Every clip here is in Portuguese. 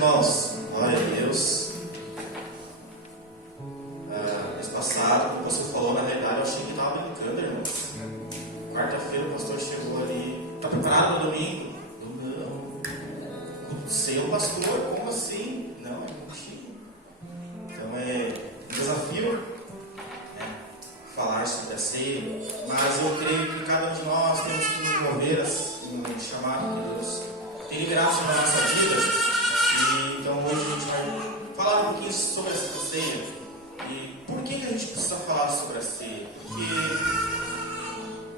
irmãos, glória a Deus. Mês passado, como você falou, na realidade eu achei que estava brincando, irmãos. Quarta-feira o pastor chegou ali, está preparado no domingo? Não. Seu pastor, como assim? Não, é contigo. Então é um desafio, né, falar sobre a ceia, mas eu creio que cada um de nós temos que nos mover no chamado de Deus. Tem liberado sobre a nossa vida. E então hoje a gente vai falar um pouquinho sobre essa ceia. E por que a gente precisa falar sobre a ceia? Porque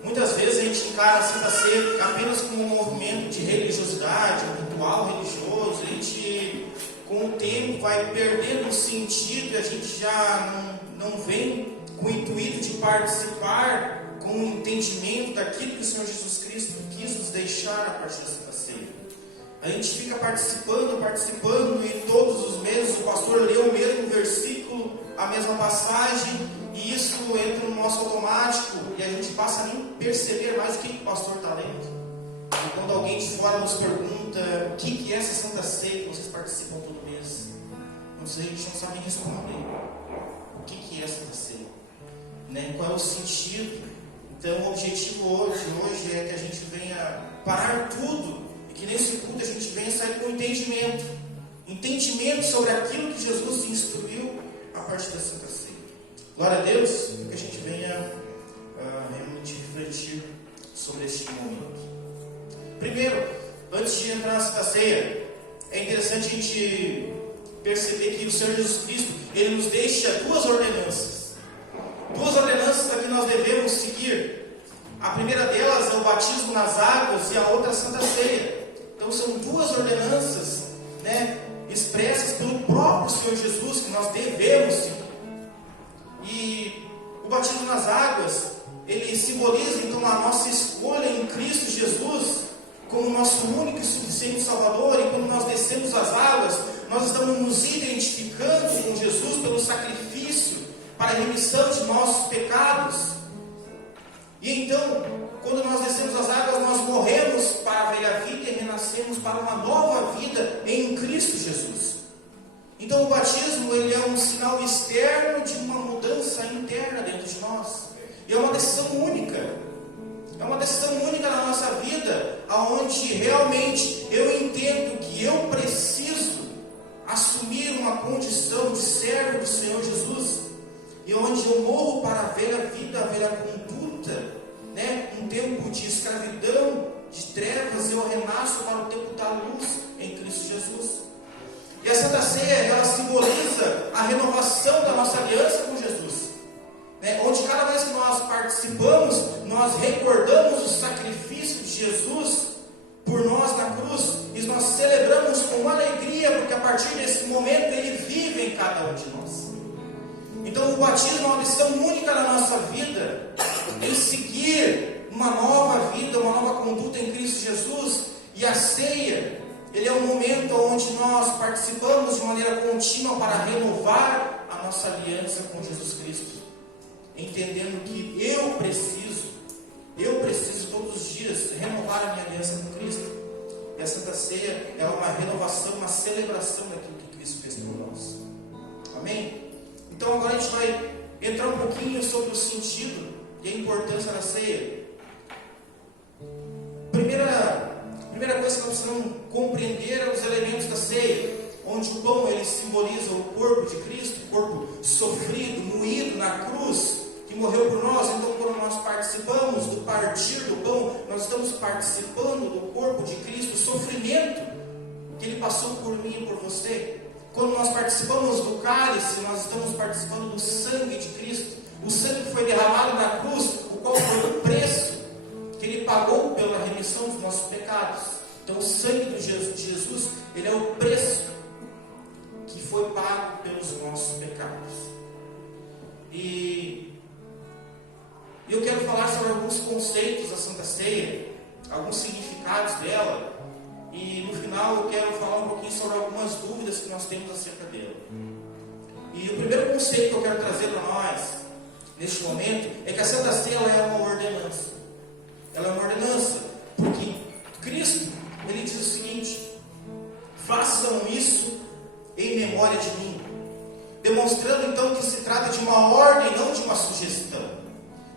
muitas vezes a gente encara a Santa Ceia apenas como um movimento de religiosidade, um ritual religioso. A gente, com o tempo, vai perdendo o sentido e a gente já não vem com o intuito de participar com o entendimento daquilo que o Senhor Jesus Cristo quis nos deixar a partir da Santa Ceia. A gente fica participando, e todos os meses o pastor lê o mesmo versículo, a mesma passagem, e isso entra no nosso automático, e a gente passa a nem perceber mais o que o pastor está lendo. E quando alguém de fora nos pergunta o que é essa Santa Ceia que vocês participam todo mês, a gente não sabe nem responder. O que é Santa Ceia? Né? Qual é o sentido? Então o objetivo hoje é que a gente venha parar tudo, e que nesse culto a gente venha sair com entendimento sobre aquilo que Jesus instruiu a partir da Santa Ceia. Glória a Deus, que a gente venha realmente refletir sobre este momento. Primeiro, antes de entrar na Santa Ceia, é interessante a gente perceber que o Senhor Jesus Cristo, Ele nos deixa duas ordenanças a que nós devemos seguir. A primeira delas é o batismo nas águas e a outra a Santa Ceia. Então são duas ordenanças, né, expressas pelo próprio Senhor Jesus que nós devemos seguir. E o batismo nas águas, ele simboliza então a nossa escolha em Cristo Jesus como nosso único e suficiente Salvador. E quando nós descemos as águas, nós estamos nos identificando com Jesus pelo sacrifício para a remissão de nossos pecados. E então, quando nós descemos as águas, nós morremos para a velha vida e renascemos para uma nova vida em Cristo Jesus. Então o batismo, ele é um sinal externo de uma mudança interna dentro de nós. E é uma decisão única. É uma decisão única na nossa vida, onde realmente eu entendo que eu preciso assumir uma condição de servo do Senhor Jesus. E onde eu morro para a velha vida, a velha conduta, né? Um tempo de escravidão, de trevas, eu renasço para o tempo da luz em Cristo Jesus. E a Santa Ceia, ela simboliza a renovação da nossa aliança com Jesus, né? Onde cada vez que nós participamos, nós recordamos o sacrifício de Jesus por nós na cruz, e nós celebramos com alegria, porque a partir desse momento Ele vive em cada um de nós. Então o batismo é uma decisão única na nossa vida, em seguir uma nova vida, uma nova conduta em Cristo Jesus. E a ceia, ele é um momento onde nós participamos de maneira contínua para renovar a nossa aliança com Jesus Cristo, entendendo que eu preciso todos os dias renovar a minha aliança com Cristo. E a Santa Ceia é uma renovação, uma celebração daquilo que Cristo fez por nós. Amém? Então agora a gente vai entrar um pouquinho sobre o sentido e a importância da ceia. Primeira coisa que nós precisamos compreender é os elementos da ceia, onde o pão ele simboliza o corpo de Cristo, o corpo sofrido, moído na cruz, que morreu por nós. Então quando nós participamos do partir do pão, nós estamos participando do corpo de Cristo, o sofrimento que Ele passou por mim e por você. Quando nós participamos do cálice, nós estamos participando do sangue de Cristo, o sangue que foi derramado na cruz, o qual foi o preço que Ele pagou pela remissão dos nossos pecados. Então o sangue de Jesus, ele é o preço que foi pago pelos nossos pecados. E eu quero falar sobre alguns conceitos da Santa Ceia, alguns significados dela. E no final eu quero falar um pouquinho sobre algumas dúvidas que nós temos acerca dela. E o primeiro conceito que eu quero trazer para nós, neste momento, é que a Santa Ceia é uma ordenança. Ela é uma ordenança, porque Cristo, Ele diz o seguinte: façam isso em memória de mim. Demonstrando então que se trata de uma ordem, não de uma sugestão.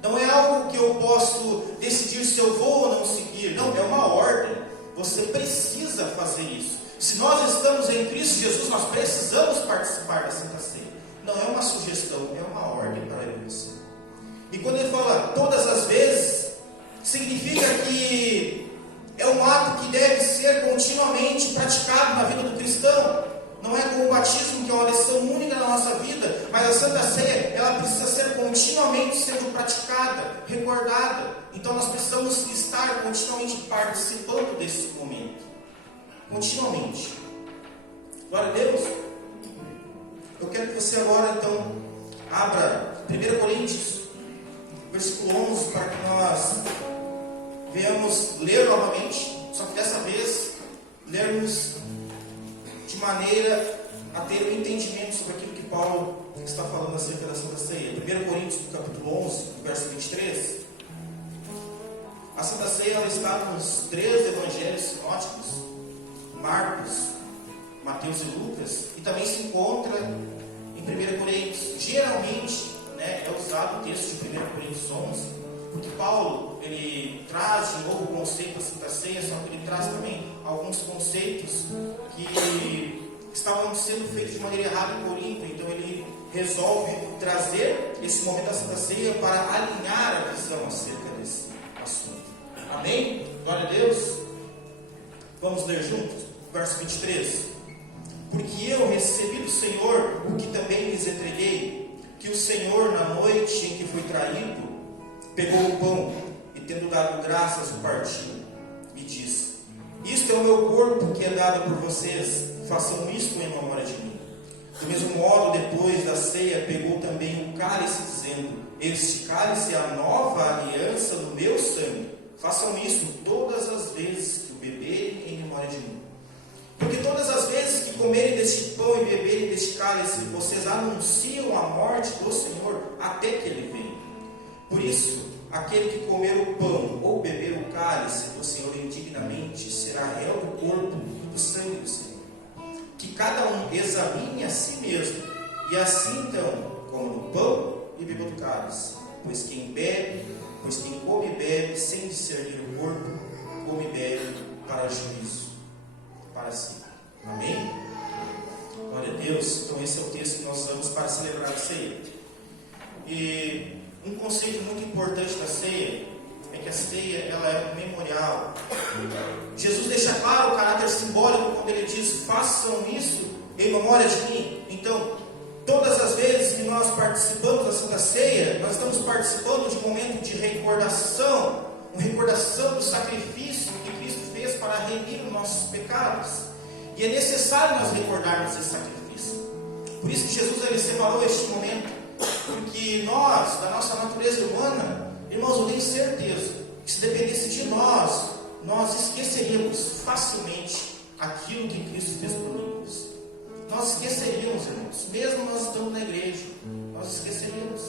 Não é algo que eu posso decidir se eu vou ou não seguir. Não, é uma ordem. Você precisa fazer isso. Se nós estamos em Cristo Jesus, nós precisamos participar da Santa Ceia. Não é uma sugestão, é uma ordem para eu e você. E quando ele fala todas as vezes, significa que é um ato que deve ser continuamente praticado na vida do cristão. Não é como o batismo, que é uma lição única na nossa vida, mas a Santa Ceia, ela precisa ser continuamente sendo praticada, recordada. Então nós precisamos estar continuamente participando desse momento. Continuamente. Glória a Deus. Eu quero que você agora então abra 1 Coríntios, versículo 11, para que nós venhamos ler novamente, só que dessa vez lermos de maneira a ter um entendimento sobre aquilo que Paulo está falando acerca da Santa Ceia. 1 Coríntios, do capítulo 11, verso 23. A Santa Ceia ela está nos 3 evangelhos sinóticos, Marcos, Mateus e Lucas, e também se encontra em 1 Coríntios. Geralmente, é usado o texto de 1 Coríntios 11, porque Paulo ele traz de novo o conceito da Santa Ceia, só que ele traz também alguns conceitos que estavam sendo feitos de maneira errada em Corinto. Então ele resolve trazer esse momento da Santa Ceia para alinhar a visão acerca desse assunto. Amém? Glória a Deus. Vamos ler juntos? Verso 23. Porque eu recebi do Senhor o que também lhes entreguei, que o Senhor, na noite em que foi traído, pegou o pão e, tendo dado graças, o partiu e disse: isto é o meu corpo que é dado por vocês, façam isto em memória de mim. Do mesmo modo, depois da ceia, pegou também o cálice, dizendo: este cálice é a nova aliança do meu sangue, façam isso todas as vezes que o beberem em memória de mim. Porque todas as vezes que comerem deste pão e beberem deste cálice, vocês anunciam a morte do Senhor até que Ele venha. Por isso, aquele que comer o pão ou beber o cálice do Senhor indignamente será réu do corpo e do sangue do Senhor. Que cada um examine a si mesmo, e assim então, coma do pão e beba do cálice. Pois quem come e bebe sem discernir o corpo, come e bebe para juízo, para si. Amém? Glória a Deus. Então esse é o texto que nós usamos para celebrar a ceia. E um conceito muito importante da ceia é que a ceia ela é um memorial. Jesus deixa claro o caráter simbólico quando ele diz: façam isso em memória de mim. Então, todas as vezes que nós participamos da Santa Ceia, nós estamos participando de um momento de recordação, uma recordação do sacrifício que Cristo fez para remir os nossos pecados. E é necessário nós recordarmos esse sacrifício. Por isso que Jesus ele separou este momento, porque nós, da nossa natureza humana, irmãos, eu tenho certeza que se dependesse de nós, nós esqueceríamos facilmente aquilo que Cristo fez por nós. Nós esqueceríamos, irmãos, mesmo nós estando na igreja, nós esqueceríamos.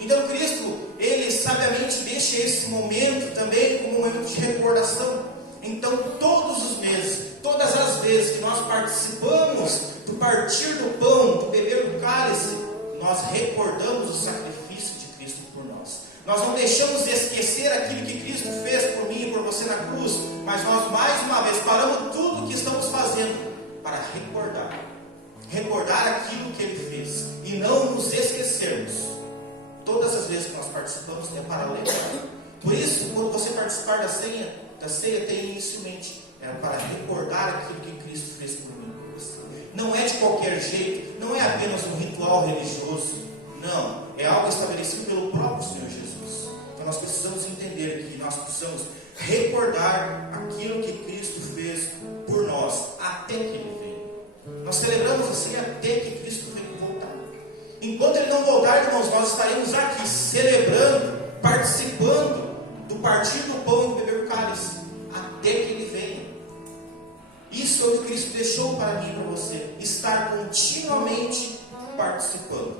Então Cristo, Ele sabiamente deixa esse momento também como um momento de recordação. Então todos os meses, todas as vezes que nós participamos do partir do pão, do beber do cálice, nós recordamos o sacrifício de Cristo por nós. Nós não deixamos de esquecer aquilo que Cristo fez por mim e por você na cruz, mas nós mais uma vez paramos tudo o que estamos fazendo para recordar aquilo que Ele fez e não nos esquecermos. Todas as vezes que nós participamos é para lembrar. Por isso, quando você participar da ceia tem isso em mente, é para recordar aquilo que Cristo fez por mim. Não é de qualquer jeito, não é apenas um ritual religioso, não, é algo estabelecido pelo próprio Senhor Jesus. Então nós precisamos entender que nós precisamos recordar aquilo que Cristo fez por nós, até que Ele venha. Nós celebramos assim até que Cristo venha voltar. Enquanto Ele não voltar, irmãos, nós estaremos aqui celebrando, participando do partir do pão e do beber do cálice, até que Ele venha. Isso é o que Cristo deixou para mim e para você, estar continuamente participando.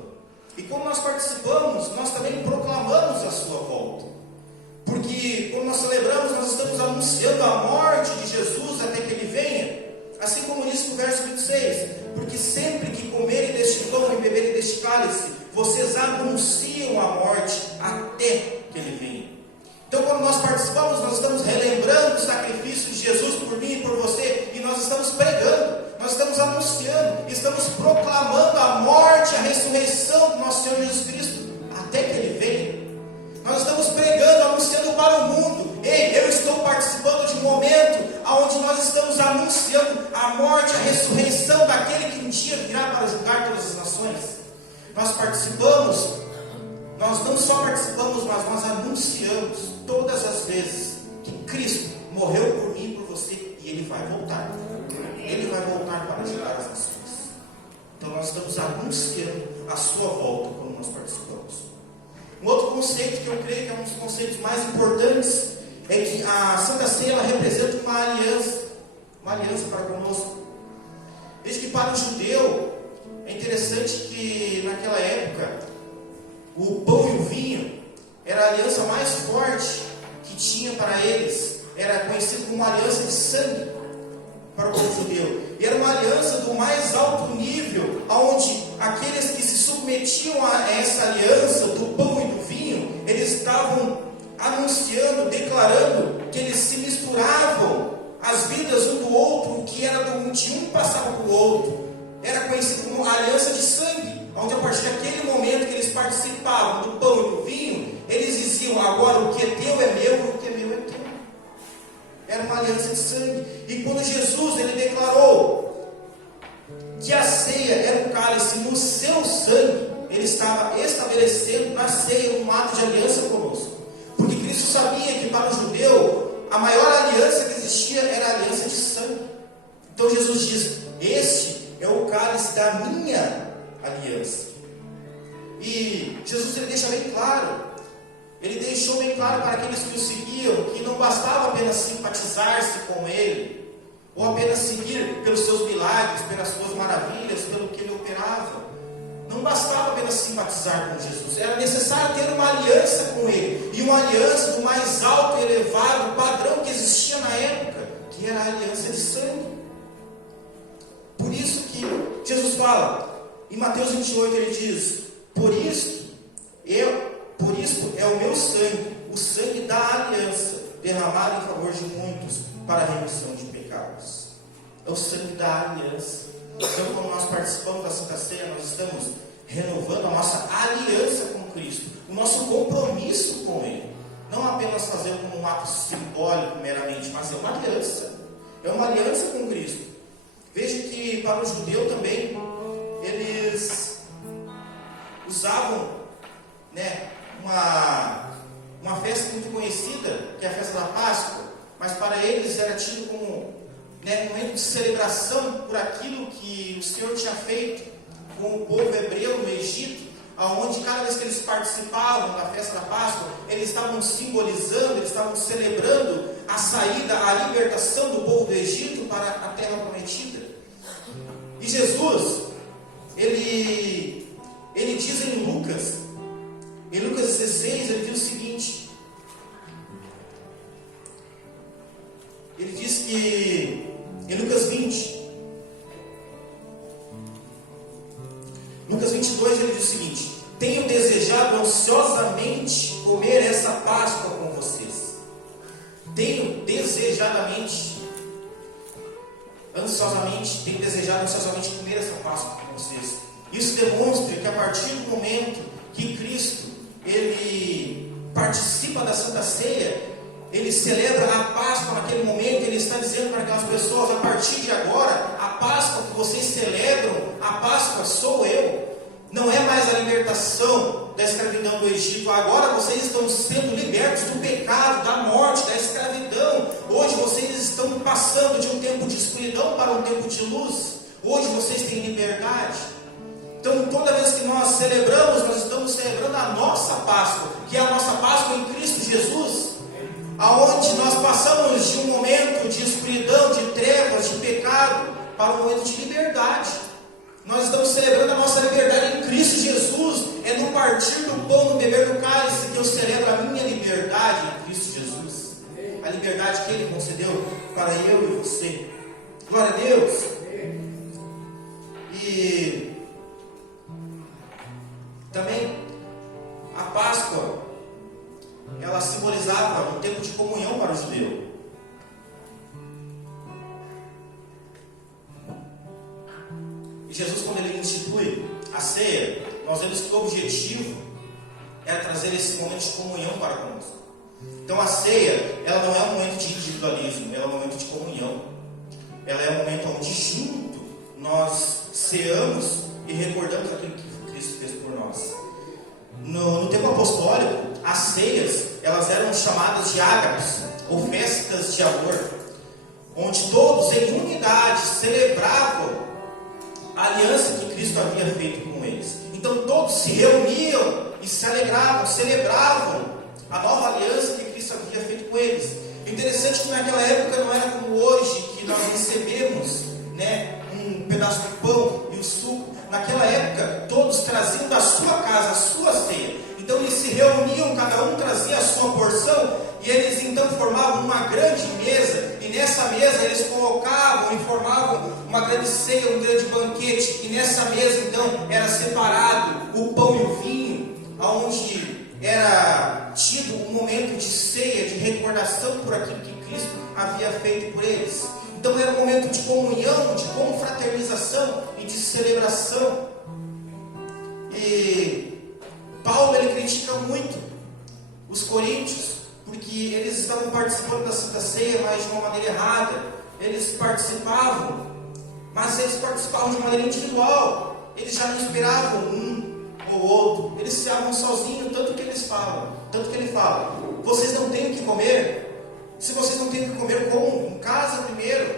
E como nós participamos, nós também proclamamos a sua volta. Porque quando nós celebramos, nós estamos anunciando a morte de Jesus até que Ele venha. A Assim como diz no verso 26, porque sempre que comerem deste pão e beberem deste cálice, vocês anunciam a morte até que Ele venha. Então, quando nós participamos, nós estamos relembrando o sacrifício de Jesus por mim e por você, e nós estamos pregando, nós estamos anunciando, estamos proclamando a morte, a ressurreição do nosso Senhor Jesus Cristo, até que Ele venha. Nós estamos pregando, anunciando para o mundo. Ei, eu estou participando de um momento onde nós estamos anunciando a morte, a ressurreição daquele que um dia virá para julgar todas as nações. Nós participamos, nós não só participamos, mas nós anunciamos todas as vezes que Cristo morreu por mim e por você, e Ele vai voltar. Ele vai voltar para julgar as nações. Então nós estamos anunciando a sua volta quando nós participamos. Um outro conceito que eu creio que é um dos conceitos mais importantes é que a Santa Ceia ela representa uma aliança para conosco. Desde que para o judeu é interessante que naquela época o pão e o vinho era a aliança mais forte que tinha para eles. Era conhecido como uma aliança de sangue para o povo judeu. E era uma aliança do mais alto nível, onde aqueles que se submetiam a essa aliança do pão e do vinho, eles estavam anunciando, declarando que eles se misturavam as vidas um do outro, o que era de um passava para o outro. Era conhecido como a aliança de sangue, onde a partir daquele momento que eles participavam do pão e do vinho, eles diziam: agora o que é teu é meu e o que é meu é teu. Era uma aliança de sangue. E quando Jesus ele declarou que a ceia era um cálice no seu sangue, ele estava estabelecendo na ceia um ato de aliança conosco. Porque Cristo sabia que para o judeu a maior aliança que existia era a aliança de sangue. Então Jesus diz: este é o cálice da minha aliança. E Jesus ele deixa bem claro, ele deixou bem claro para aqueles que o seguiam, que não bastava apenas simpatizar-se com Ele, ou apenas seguir pelos seus milagres, pelas suas maravilhas, pelo que Ele operava. Não bastava apenas simpatizar com Jesus, era necessário ter uma aliança com Ele, e uma aliança do mais alto e elevado padrão que existia na época, que era a aliança de sangue. Por isso que Jesus fala, em Mateus 28 ele diz: por isto é o meu sangue, o sangue da aliança, derramado em favor de muitos para a remissão de pecados. É o sangue da aliança. Então, quando nós participamos da Santa Ceia, nós estamos renovando a nossa aliança com Cristo, o nosso compromisso com Ele. Não apenas fazer como um ato simbólico meramente, mas é uma aliança. É uma aliança com Cristo. Veja que para o judeu também, eles usavam uma festa muito conhecida, que é a festa da Páscoa, mas para eles era tido como um momento de celebração por aquilo que o Senhor tinha feito com o povo hebreu no Egito, onde cada vez que eles participavam da festa da Páscoa, eles estavam simbolizando, eles estavam celebrando a saída, a libertação do povo do Egito para a terra prometida. E Jesus, ele diz em Lucas 16, ele diz o seguinte: ele diz que em Lucas 20, Lucas 22 ele diz o seguinte: tenho desejado ansiosamente comer essa Páscoa com vocês. Tenho desejado ansiosamente comer essa Páscoa com vocês. Isso demonstra que a partir do momento que Cristo ele participa da Santa Ceia, ele celebra a Páscoa naquele momento, ele está dizendo para aquelas pessoas: a partir de agora, a Páscoa que vocês celebram, a Páscoa sou eu. Não é mais a libertação da escravidão do Egito. Agora vocês estão sendo libertos do pecado, da morte, da escravidão. Hoje vocês estão passando de um tempo de escuridão para um tempo de luz. Hoje vocês têm liberdade. Então, toda vez que nós celebramos, nós estamos celebrando a nossa Páscoa, que é a nossa Páscoa em Cristo Jesus, aonde nós passamos de um momento de escuridão, de trevas, de pecado, para um momento de liberdade. Nós estamos celebrando a nossa liberdade em Cristo Jesus. É no partir do pão, no beber do cálice, que eu celebro a minha liberdade em Cristo Jesus. A liberdade que Ele concedeu para eu e você. Glória a Deus. E também a Páscoa, ela simbolizava um tempo de comunhão para o judeu. E Jesus, quando ele institui a ceia, nós vemos que o objetivo era trazer esse momento de comunhão para conosco. Então a ceia, ela não é um momento de individualismo, ela é um momento de comunhão. Ela é um momento onde junto nós ceamos e recordamos aquilo que Cristo fez por nós. No tempo apostólico, as ceias, elas eram chamadas de ágapes, ou festas de amor, onde todos em unidade celebravam a aliança que Cristo havia feito com eles. Então todos se reuniam e se alegravam, celebravam a nova aliança que Cristo havia feito com eles. Interessante que naquela época não era como hoje, que nós recebemos, um pedaço de pão e o suco. Naquela época todos traziam da sua casa a sua ceia. Então eles se reuniam, cada um trazia a sua porção, e eles então formavam uma grande mesa, e nessa mesa eles colocavam e formavam uma grande ceia, um grande banquete, e nessa mesa então era separado o pão e o vinho, onde era tido um momento de ceia, de recordação por aquilo que Cristo havia feito por eles. Então era um momento de comunhão, de confraternização e de celebração. E Paulo, ele critica muito os coríntios, porque eles estavam participando da Santa Ceia, mas de uma maneira errada. Eles participavam, mas eles participavam de maneira individual. Eles já não esperavam um ou outro. Eles ceavam sozinhos, tanto que ele fala: vocês não têm o que comer? Se vocês não têm o que comer, comam em casa primeiro,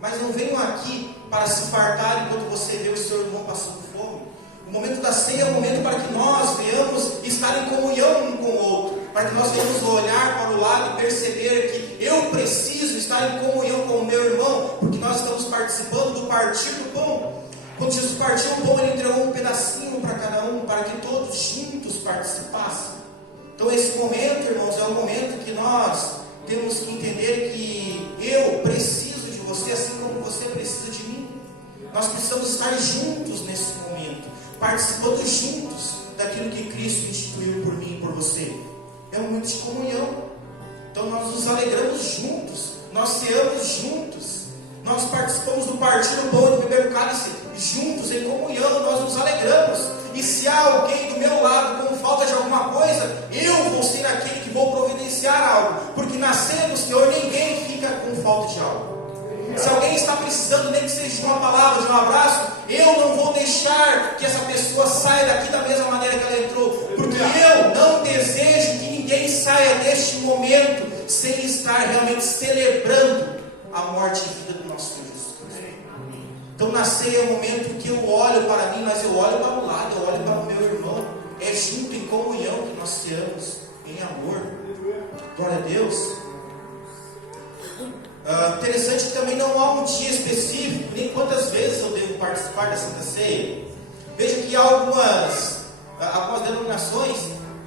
mas não venham aqui para se fartar enquanto você vê o seu irmão passando fome. O momento da ceia é um momento para que nós venhamos estar em comunhão um com o outro, para que nós venhamos olhar para o lado e perceber que eu preciso estar em comunhão com o meu irmão, porque nós estamos participando do partir do pão. Quando Jesus partiu o pão, ele entregou um pedacinho para cada um, para que todos juntos participassem. Então esse momento, irmãos, é um momento que nós temos que entender que eu preciso de você, assim como você precisa de mim. Nós precisamos estar juntos nesse momento, participando juntos daquilo que Cristo instituiu por mim e por você. É um momento de comunhão. Então nós nos alegramos juntos, nós ceamos juntos, nós participamos do partir do pão e do beber do cálice juntos, em comunhão, nós nos alegramos. E se há alguém do meu lado com falta de alguma coisa, eu vou ser aquele que vou providenciar algo, porque na ceia do Senhor ninguém fica com falta de algo. Se alguém está precisando, nem que seja de uma palavra, de um abraço, eu não vou deixar que essa pessoa saia daqui da mesma maneira que ela entrou, porque eu não desejo que ninguém saia deste momento sem estar realmente celebrando a morte e vida do nosso Senhor Jesus Cristo. Então na ceia é o momento que eu olho para mim, mas eu olho para o lado, eu olho para o meu irmão. É junto em comunhão que nós ceamos, em amor. Glória a Deus. Interessante que também não há um dia específico, nem quantas vezes eu devo participar da Santa Ceia. Veja que há algumas denominações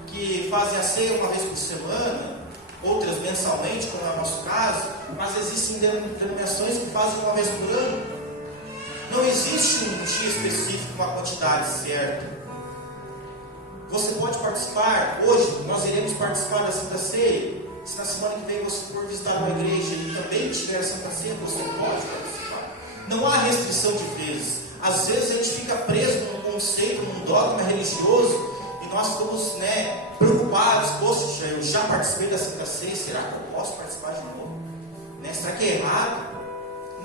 que fazem a ceia uma vez por semana, outras mensalmente, como é o nosso caso, mas existem denominações que fazem uma vez por ano. Não existe um dia específico, uma quantidade certa. Você pode participar. Hoje nós iremos participar da Santa Ceia. Se na semana que vem você for visitar uma igreja e também tiver a Santa Ceia, você pode participar. Não há restrição de vezes. Às vezes a gente fica preso num conceito, num dogma religioso, e nós ficamos preocupados. Poxa, eu já participei da Santa Ceia, será que eu posso participar de novo? Será que é errado?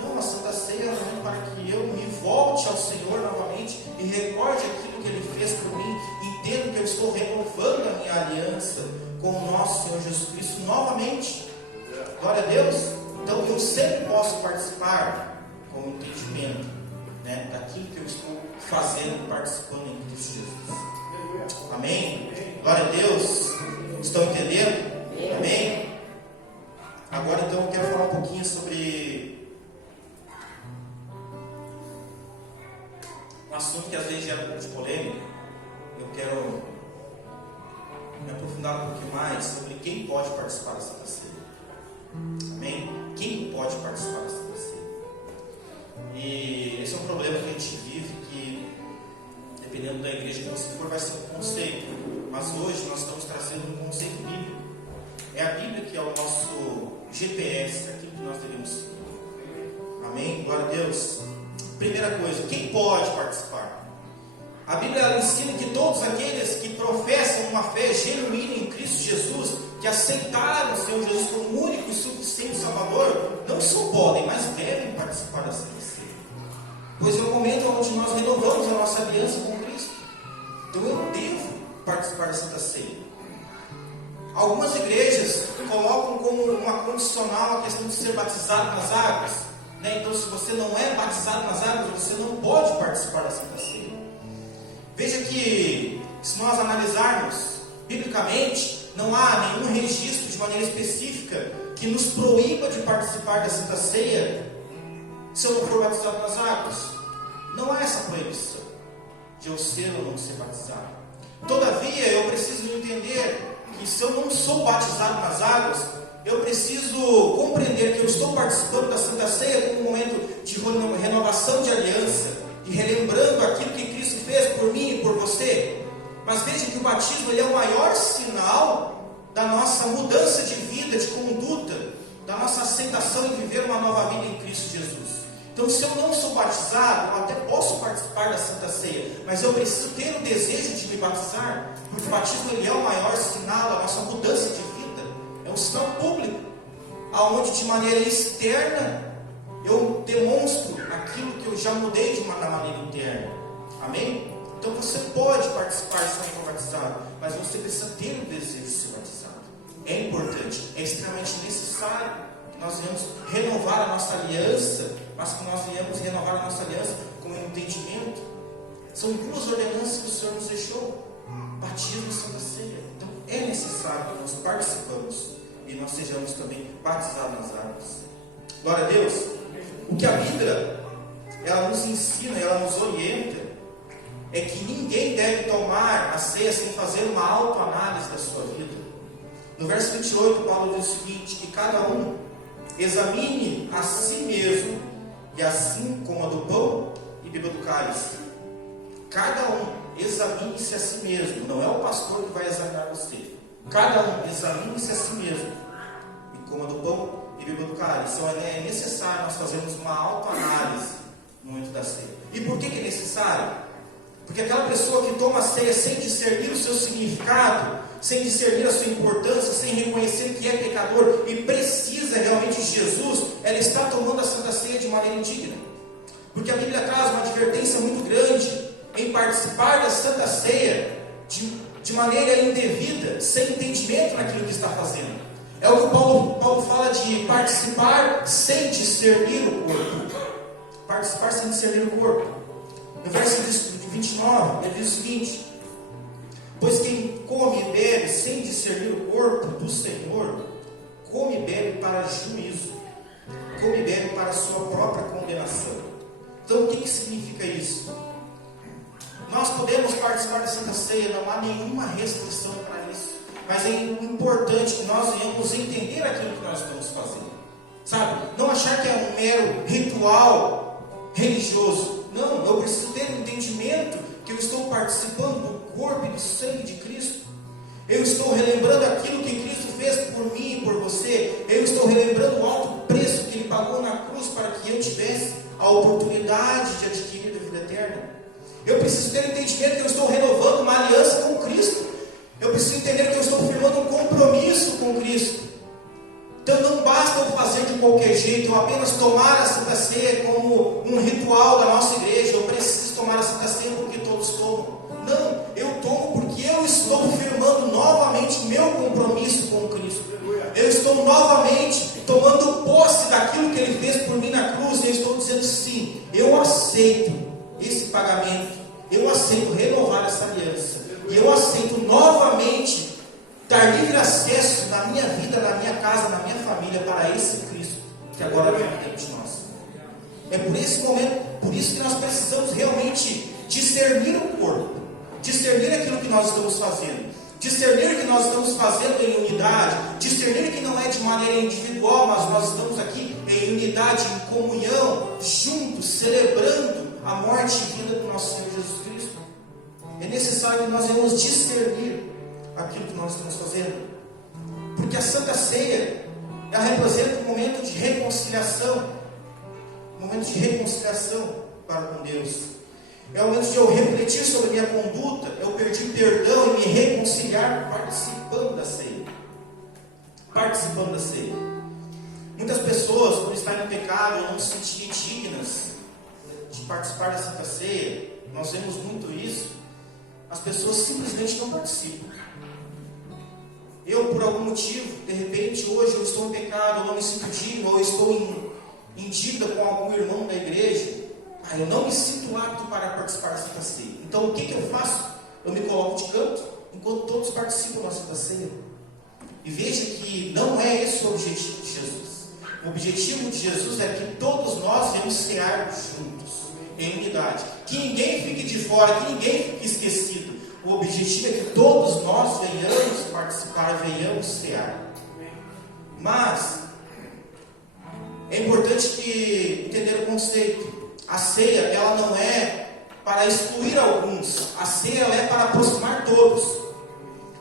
Não, a Santa Ceia é um momento para que eu me volte ao Senhor novamente e recorde aquilo que Ele fez por mim. Entendo que eu estou renovando a minha aliança com o nosso Senhor Jesus Cristo novamente. Glória a Deus. Então eu sempre posso participar com o entendimento daquilo que eu estou fazendo, participando em Cristo Jesus. Amém? Glória a Deus. Estão entendendo? Amém? Agora então eu quero falar um pouquinho sobre um assunto que às vezes gera um pouco de polêmica. Eu quero me aprofundar um pouquinho mais sobre quem pode participar da Santa Ceia. Amém? Quem pode participar da Santa Ceia? E esse é um problema que a gente vive, que dependendo da igreja que você for, vai ser um conceito. Mas hoje nós estamos trazendo um conceito bíblico. É a Bíblia que é o nosso GPS, aquilo que nós devemos seguir. Amém? Glória a Deus. Primeira coisa, quem pode participar? A Bíblia ela ensina que todos aqueles que professam uma fé genuína em Cristo Jesus, que aceitaram o Senhor Jesus como único e suficiente Salvador, não só podem, mas devem participar da Santa Ceia. Pois é o momento onde nós renovamos a nossa aliança com Cristo. Então eu devo participar da Santa Ceia. Algumas igrejas colocam como uma condicional a questão de ser batizado nas águas. Então, se você não é batizado nas águas, você não pode participar da Santa Ceia. Veja que, se nós analisarmos biblicamente, não há nenhum registro de maneira específica que nos proíba de participar da Santa Ceia se eu não for batizado nas águas. Não há essa proibição de eu ser ou não ser batizado. Todavia, eu preciso entender que se eu não sou batizado nas águas, eu preciso compreender que eu estou participando da Santa Ceia como um momento de renovação de aliança, e relembrando aquilo que Cristo fez por mim e por você. Mas veja que o batismo ele é o maior sinal da nossa mudança de vida, de conduta, da nossa aceitação em viver uma nova vida em Cristo Jesus. Então, se eu não sou batizado, eu até posso participar da Santa Ceia, mas eu preciso ter o desejo de me batizar, porque o batismo ele é o maior sinal da nossa mudança de vida. É um sinal público, aonde de maneira externa eu demonstro aquilo que eu já mudei na maneira interna. Amém? Então você pode participar se não for batizado, mas você precisa ter o desejo de ser batizado. É importante, é extremamente necessário que nós venhamos renovar a nossa aliança, mas que nós venhamos renovar a nossa aliança com um entendimento. São duas ordenanças que o Senhor nos deixou: batismo e Santa Ceia. Então é necessário que nós participamos e nós sejamos também batizados nas águas. Glória a Deus. O que a Bíblia ela nos ensina, ela nos orienta, é que ninguém deve tomar a ceia sem fazer uma autoanálise da sua vida. No verso 28, Paulo diz o seguinte: que cada um examine a si mesmo, e assim coma do pão e beba do cálice. Cada um examine-se a si mesmo. Não é o pastor que vai examinar você. Cada um examine-se a si mesmo e coma do pão e beba do cálice. Então é necessário nós fazermos uma autoanálise no momento da ceia. E por que é necessário? Porque aquela pessoa que toma a ceia sem discernir o seu significado, sem discernir a sua importância, sem reconhecer que é pecador e precisa realmente de Jesus, ela está tomando a Santa Ceia de maneira indigna. Porque a Bíblia traz uma advertência muito grande em participar da Santa Ceia de maneira indevida, sem entendimento naquilo que está fazendo. É o que Paulo fala de participar sem discernir o corpo. Participar sem discernir o corpo. No verso 29, ele diz o seguinte: pois quem come e bebe sem discernir o corpo do Senhor, come e bebe para juízo, come e bebe para a sua própria condenação. Então o que significa isso? Nós podemos participar da Santa Ceia, não há nenhuma restrição para isso. Mas é importante que nós venhamos entender aquilo que nós estamos fazendo. Sabe? Não achar que é um mero ritual religioso. Não, eu preciso ter um entendimento que eu estou participando do corpo e do sangue de Cristo. Eu estou relembrando aquilo que Cristo fez por mim e por você. Eu estou relembrando o alto preço que Ele pagou na cruz para que eu tivesse a oportunidade de adquirir a vida eterna. Eu preciso ter entendimento que eu estou renovando uma aliança com Cristo. Eu preciso entender que eu estou firmando um compromisso com Cristo. Então não basta eu fazer de qualquer jeito, eu apenas tomar a Santa Ceia como um ritual da nossa igreja. Eu preciso tomar a Santa Ceia porque todos tomam. Não, eu tomo porque eu estou firmando novamente o meu compromisso com Cristo. Eu estou novamente tomando posse daquilo que Ele fez por mim na cruz. E eu estou dizendo sim, eu aceito esse pagamento. Eu aceito renovar essa aliança. E eu aceito novamente dar livre acesso na minha vida, na minha casa, na minha família, para esse Cristo que agora vive dentro de nós. É por esse momento, por isso que nós precisamos realmente discernir o corpo, discernir aquilo que nós estamos fazendo, discernir que nós estamos fazendo em unidade, discernir que não é de maneira individual, mas nós estamos aqui em unidade, em comunhão, juntos, celebrando a morte e vida do nosso Senhor Jesus Cristo. É necessário que nós venhamos discernir aquilo que nós estamos fazendo, porque a Santa Ceia, ela representa um momento de reconciliação, para com Deus. É o momento de eu refletir sobre a minha conduta, eu pedir perdão e me reconciliar participando da ceia. Muitas pessoas, por estarem em pecado, não se sentirem dignas de participar da Santa Ceia. Nós vemos muito isso. As pessoas simplesmente não participam. Eu, por algum motivo, de repente, hoje eu estou em pecado, eu não me sinto digno, ou eu estou em dívida com algum irmão da igreja. Eu não me sinto apto para participar da Santa Ceia. Então, o que eu faço? Eu me coloco de canto, enquanto todos participam da Santa Ceia. E veja que não é esse o objetivo de Jesus. O objetivo de Jesus é que todos nós venhamos cear juntos, em unidade. Que ninguém fique de fora, que ninguém fique esquecido. O objetivo é que todos nós venhamos participar, venhamos cear. Mas é importante que entender o conceito. A ceia, ela não é para excluir alguns. A ceia, ela é para aproximar todos.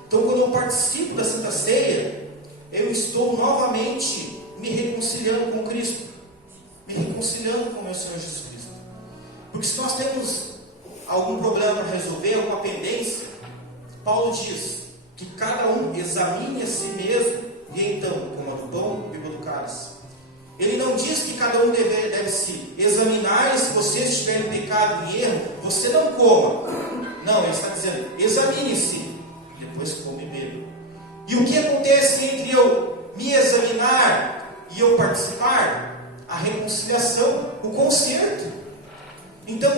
Então, quando eu participo da Santa Ceia, eu estou novamente me reconciliando com Cristo, me reconciliando com o meu Senhor Jesus Cristo. Porque se nós temos algum problema para resolver, alguma pendência, Paulo diz que cada um examine a si mesmo, e então coma do pão e beba do cálice. Ele não diz que cada um deve se examinar, e se você estiver em pecado, em erro, você não coma. Não, ele está dizendo, examine-se, depois come e beba. E o que acontece entre eu me examinar e eu participar? A reconciliação, o conserto. Então,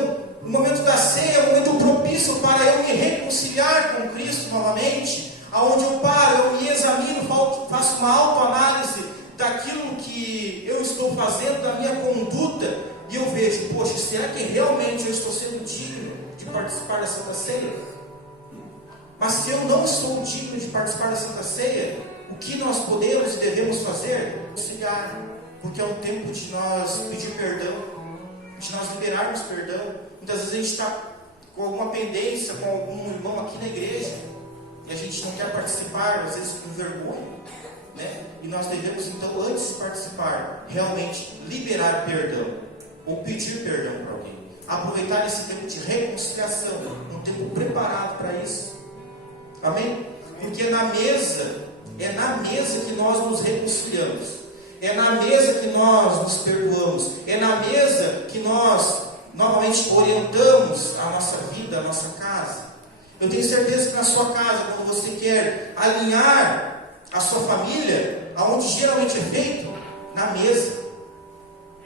o momento da ceia é um momento propício para eu me reconciliar com Cristo novamente, aonde eu paro, eu me examino, faço uma autoanálise daquilo que eu estou fazendo, da minha conduta, e eu vejo, poxa, será que realmente eu estou sendo digno de participar da Santa Ceia? Mas se eu não sou digno de participar da Santa Ceia, o que nós podemos e devemos fazer? Conciliar, porque é um tempo de nós pedir perdão, de nós liberarmos perdão. Muitas vezes a gente está com alguma pendência com algum irmão aqui na igreja, e a gente não quer participar, às vezes com vergonha, né? E nós devemos então, antes de participar, realmente liberar perdão, ou pedir perdão para alguém, aproveitar esse tempo de reconciliação, um tempo preparado para isso. Amém? Porque é na mesa que nós nos reconciliamos, é na mesa que nós nos perdoamos, é na mesa que nós novamente orientamos a nossa vida, a nossa casa. Eu tenho certeza que na sua casa, quando você quer alinhar a sua família, aonde geralmente é feito? Na mesa.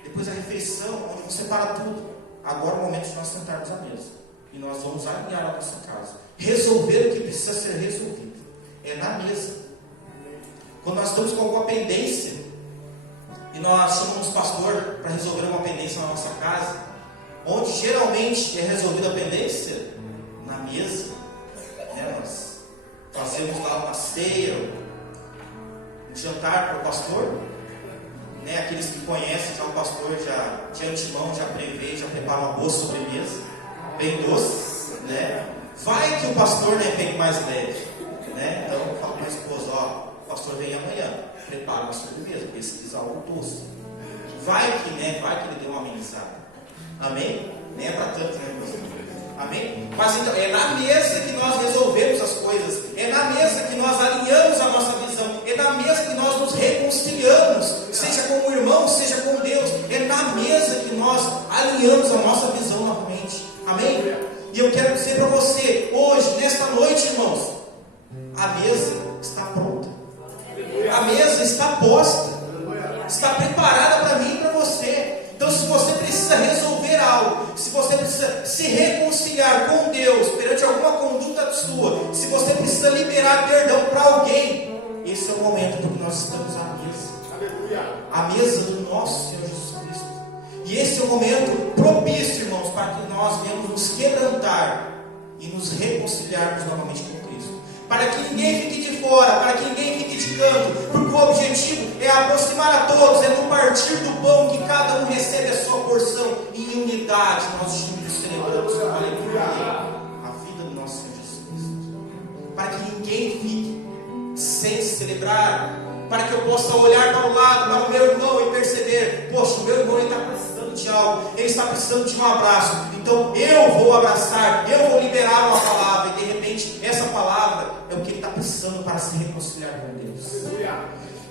Depois da refeição, onde você para tudo. Agora é o momento de nós sentarmos à mesa. E nós vamos alinhar a nossa casa. Resolver o que precisa ser resolvido. É na mesa. Quando nós estamos com alguma pendência, e nós chamamos o pastor para resolver uma pendência na nossa casa, onde geralmente é resolvida a pendência? Na mesa. Nós fazemos lá uma ceia, um jantar para o pastor, né? Aqueles que conhecem já o pastor, já de antemão, já prevê, já prepara uma boa sobremesa, bem doce, né? Vai que o pastor, né, vem mais leve, né? Então eu falo para a esposa, o pastor vem amanhã, prepara uma sobremesa, pesquisa algo doce. Vai que ele deu uma amenizada. Amém? Nem é para tanto, né, pastor? Amém? Mas então, é na mesa que nós resolvemos as coisas, é na mesa que nós alinhamos a nossa visão, é na mesa que nós nos reconciliamos, seja com o irmão, seja com Deus, é na mesa que nós alinhamos a nossa visão novamente. Amém? E eu quero dizer para você, hoje, nesta noite, irmãos, a mesa está pronta, a mesa está posta, está preparada para mim e para você. Então, se você precisa resolver algo, se você precisa se reconciliar com Deus perante alguma conduta sua, se você precisa liberar perdão para alguém, esse é o momento porque nós estamos à mesa. A mesa do nosso Senhor Jesus Cristo. E esse é o momento propício, irmãos, para que nós venhamos nos quebrantar e nos reconciliarmos novamente com Cristo. para que ninguém fique de fora, para que ninguém fique de canto, porque o objetivo é aproximar a todos, é no partir do pão que cada um recebe a sua porção em unidade. Nós juntos celebramos com alegria a vida do nosso Senhor Jesus Cristo, para que ninguém fique sem celebrar, para que eu possa olhar para o lado, para o meu irmão e perceber, poxa, o meu irmão está precisando de algo, ele está precisando de um abraço, então eu vou abraçar, eu vou liberar uma palavra, e de repente essa palavra é o que ele está precisando para se reconciliar com Deus.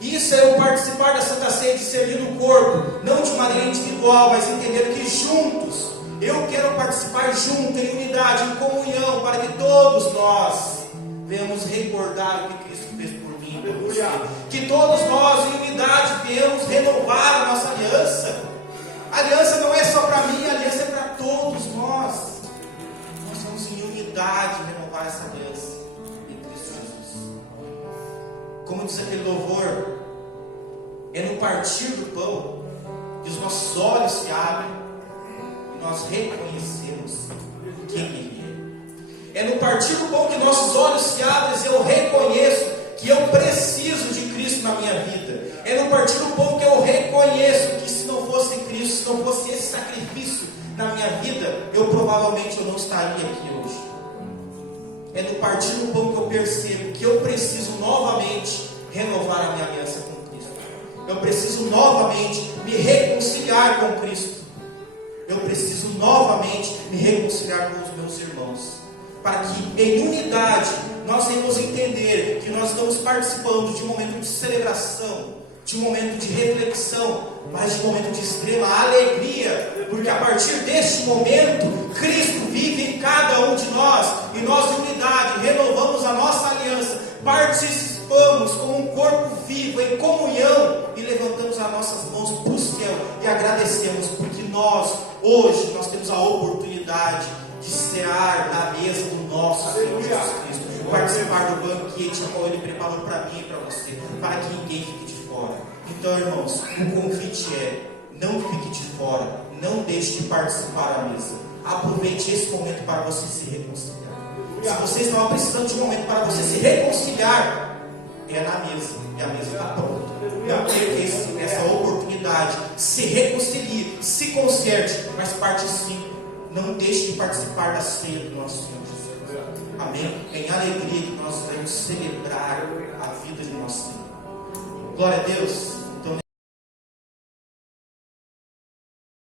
Isso é o participar da Santa Ceia, de servir no corpo, não de maneira individual, mas entender que juntos, eu quero participar junto, em unidade, em comunhão, para que todos nós venhamos recordar o que Cristo fez por mim, por você. Que todos nós, em unidade, venhamos renovar a nossa aliança. A aliança não é só para mim, a aliança é para todos nós. Nós vamos em unidade renovar essa aliança em Cristo Jesus. Como diz aquele louvor, é no partir do pão que os nossos olhos se abrem e nós reconhecemos quem Ele é. É no partir do pão que nossos olhos se abrem e eu reconheço que eu preciso de Cristo na minha vida. É no partir do pão que eu reconheço que se não fosse Cristo, se não fosse esse sacrifício na minha vida, eu provavelmente não estaria aqui hoje. É no partir do pão que eu percebo que eu preciso novamente renovar a minha aliança com Cristo. Eu preciso novamente me reconciliar com Cristo. Eu preciso novamente me reconciliar com os meus irmãos, para que em unidade nós venhamos entender que nós estamos participando de um momento de celebração, de um momento de reflexão, mas de um momento de extrema alegria, porque a partir deste momento Cristo vive em cada um de nós, e nós em unidade renovamos a nossa aliança, participamos como um corpo vivo em comunhão e levantamos as nossas mãos para o céu e agradecemos, porque hoje nós temos a oportunidade de cear na mesa do nosso Senhor Jesus Cristo, participar do banquete qual Ele preparou para mim e para você, para que ninguém fique de fora. Então, irmãos, o convite é: não fique de fora, não deixe de participar da mesa. Aproveite esse momento para você se reconciliar. Se você estava precisando de um momento para você se reconciliar, é na mesa, e a mesa está pronta. Não perca essa oportunidade, se reconcilie, se conserte, mas parte 5. Não deixe de participar da ceia do nosso Senhor Jesus. Amém? Em alegria que nós devemos celebrar a vida de nosso Senhor. Glória a Deus.